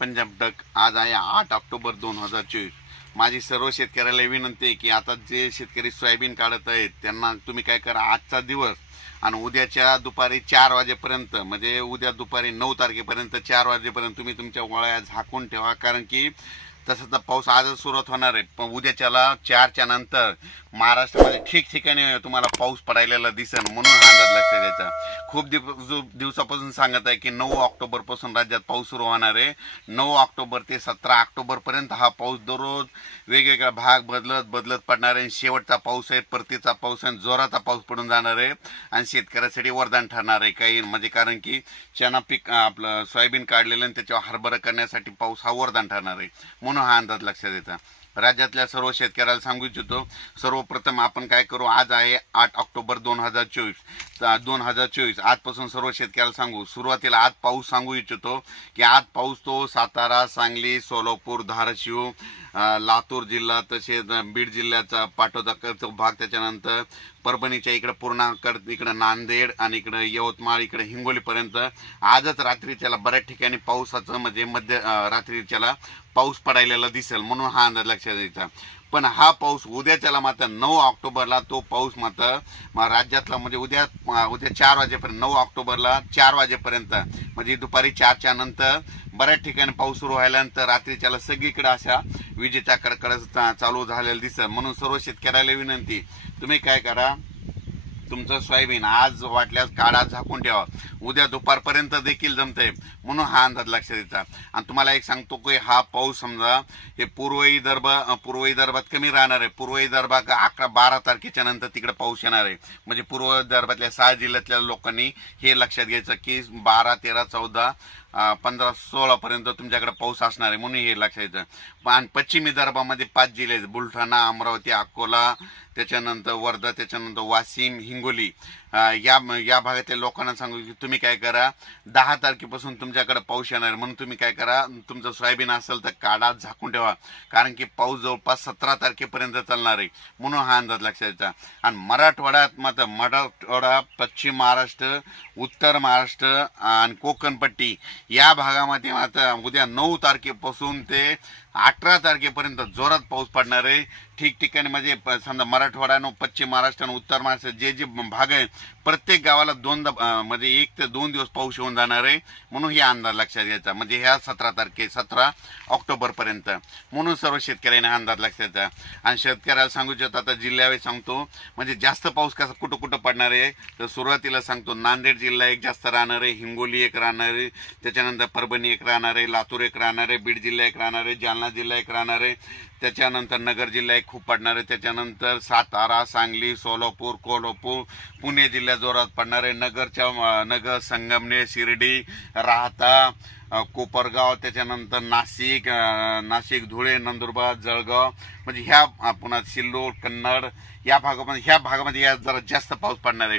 पंजाब आज आहे 8 ऑक्टोबर 2024। माझी सर्व शेतकऱ्याला विनंती आहे की आता जे शेतकरी सोयाबीन काढत आहेत त्यांना तुम्ही काय करा, आजचा दिवस आणि उद्याच्या दुपारी 4 वाजेपर्यंत म्हणजे उद्या दुपारी 9 तारखेपर्यंत 4 वाजेपर्यंत तुम्ही तुमच्या वळ्या झाकून ठेवा। कारण की तसं तर पाऊस आजच सुरुवात होणार आहे, पण उद्याच्याला 4च्या नंतर महाराष्ट्रामध्ये ठिकठिकाणी तुम्हाला पाऊस पडायला दिसेल, म्हणून अंदाज लक्षात द्यायचा। खूप दिवसापासून सांगत आहे की 9 ऑक्टोबर पासून राज्यात पाऊस सुरू होणार आहे। 9 ऑक्टोबर ते 17 ऑक्टोबर पर्यंत हा पाऊस दररोज वेगवेगळा भाग बदलत पडणार आहे। शेवटचा पाऊस आहे, परतीचा पाऊस आहे, जोराचा पाऊस पडून जाणार आहे आणि शेतकऱ्यासाठी वरदान ठरणार आहे। काही म्हणजे कारण की चना पीक आपलं सोयाबीन काढलेलं आणि त्याच्यावर हरभरा करण्यासाठी पाऊस हा वरदान ठरणार आहे, म्हणून हा अंदाज लक्षात द्यायचा। राज्यातल्या सर्व शेतकऱ्याला सांगू इच्छितो, सर्वप्रथम आपण काय करू, आज आहे 8 ऑक्टोबर 2024। आजपासून सर्व शेतकऱ्याला सांगू, सुरुवातीला आज पाऊस सांगू इच्छितो की आज पाऊस तो सातारा, सांगली, सोलापूर, धाराशिव, लातूर जिल्हा, तसेच बीड जिल्ह्याचा पाटोदा भाग, त्याच्यानंतर परभणीच्या इकडे पूर्णा इकडे नांदेड आणि इकडे यवतमाळ, इकडे हिंगोलीपर्यंत आजच रात्रीच्याला बऱ्याच ठिकाणी पावसाचं म्हणजे मध्य रात्रीच्याला पाऊस पडायला दिसेल, म्हणून हा अंदाज लक्षात द्यायचा। पण हा पाऊस उद्याच्याला मात्र 9 ऑक्टोबरला तो पाऊस मात्र राज्यातला म्हणजे उद्या 4 वाजेपर्यंत 9 ऑक्टोबरला 4 वाजेपर्यंत म्हणजे दुपारी 4च्या नंतर बऱ्याच ठिकाणी पाऊस सुरू व्हायल्यानंतर रात्रीच्याला सगळीकडे अशा विजेच्या कडकड चालू झालेला दिसेल। म्हणून सर्व शेतकऱ्याला विनंती, तुम्ही काय करा, तुमचं सोयाबीन आज वाटल्यास काढा, झाकून ठेवा, उद्या दुपारपर्यंत देखील जमतंय, म्हणून हा अंदाज लक्षात द्यायचा। आणि तुम्हाला एक सांगतो की हा पाऊस समजा हे पूर्व विदर्भात कमी राहणार आहे। पूर्व विदर्भात 11-12 तारखेच्या नंतर तिकडे पाऊस येणार आहे, म्हणजे पूर्व विदर्भातल्या 6 जिल्ह्यातल्या लोकांनी हे लक्षात घ्यायचं की 12, 13, 14, 15, 16 पर्यंत तुमच्याकडे पाऊस असणार आहे, म्हणून हे लक्षात द्यायचं। आणि पश्चिम विदर्भामध्ये 5 जिल्हे, बुलढाणा, अमरावती, अकोला, त्याच्यानंतर वर्धा, त्याच्यानंतर वाशिम, हिंगोली, या भागातल्या लोकांना सांगू की तुम्ही काय करा, 10 तारखेपासून तुमच्याकडे पाऊस येणार, म्हणून तुम्ही काय करा, तुमचं सोयाबीन असेल तर काढा, झाकून ठेवा, कारण की पाऊस जवळपास 17 तारखेपर्यंत चालणार आहे, म्हणून हा अंदाज लक्षात द्यायचा। आणि मराठवाड्यात मात्र मराठवाडा, पश्चिम महाराष्ट्र, उत्तर महाराष्ट्र आणि कोकणपट्टी या भागामध्ये मात्र उद्या 9 तारखेपासून ते 18 तारखेपर्यंत जोरात पाऊस पडणार आहे। ठिकठिकाणी म्हणजे समजा मराठवाडा, पश्चिम महाराष्ट्र आणि उत्तर महाराष्ट्र जे भाग आहे प्रत्येक गावाला म्हणजे 1 ते 2 दिवस पाऊस येऊन जाणार आहे, म्हणून हे अंदाज लक्षात घ्यायचा। म्हणजे ह्या 17 ऑक्टोबर पर्यंत, म्हणून सर्व शेतकऱ्यांना अंदाज लक्षात द्यायचा। आणि शेतकऱ्याला सांगू इच्छितो, आता जिल्ह्यावेळी सांगतो, म्हणजे जास्त पाऊस कसा कुठं पडणार आहे तर सुरुवातीला सांगतो, नांदेड जिल्हा एक जास्त राहणार आहे, हिंगोली एक राहणार आहे, त्याच्यानंतर परभणी एक राहणार आहे, लातूर एक राहणार आहे, बीड जिल्हा एक राहणार आहे, जालना जिल्हा एक राहणार आहे, त्याच्यानंतर नगर जिल्हा एक खूप पडणार आहे, त्याच्यानंतर सातारा, सांगली, सोलापूर, कोल्हापूर, पुणे जिल्हा जोरात पडणार आहे, नगर, संगमनेर, शिर्डी, राहता, कोपरगाव, त्याच्यानंतर नाशिक, धुळे, नंदुरबार, जळगाव, म्हणजे ह्या पुन्हा सिल्लोड, कन्नड या भागामध्ये जरा जास्त पाऊस पडणार आहे।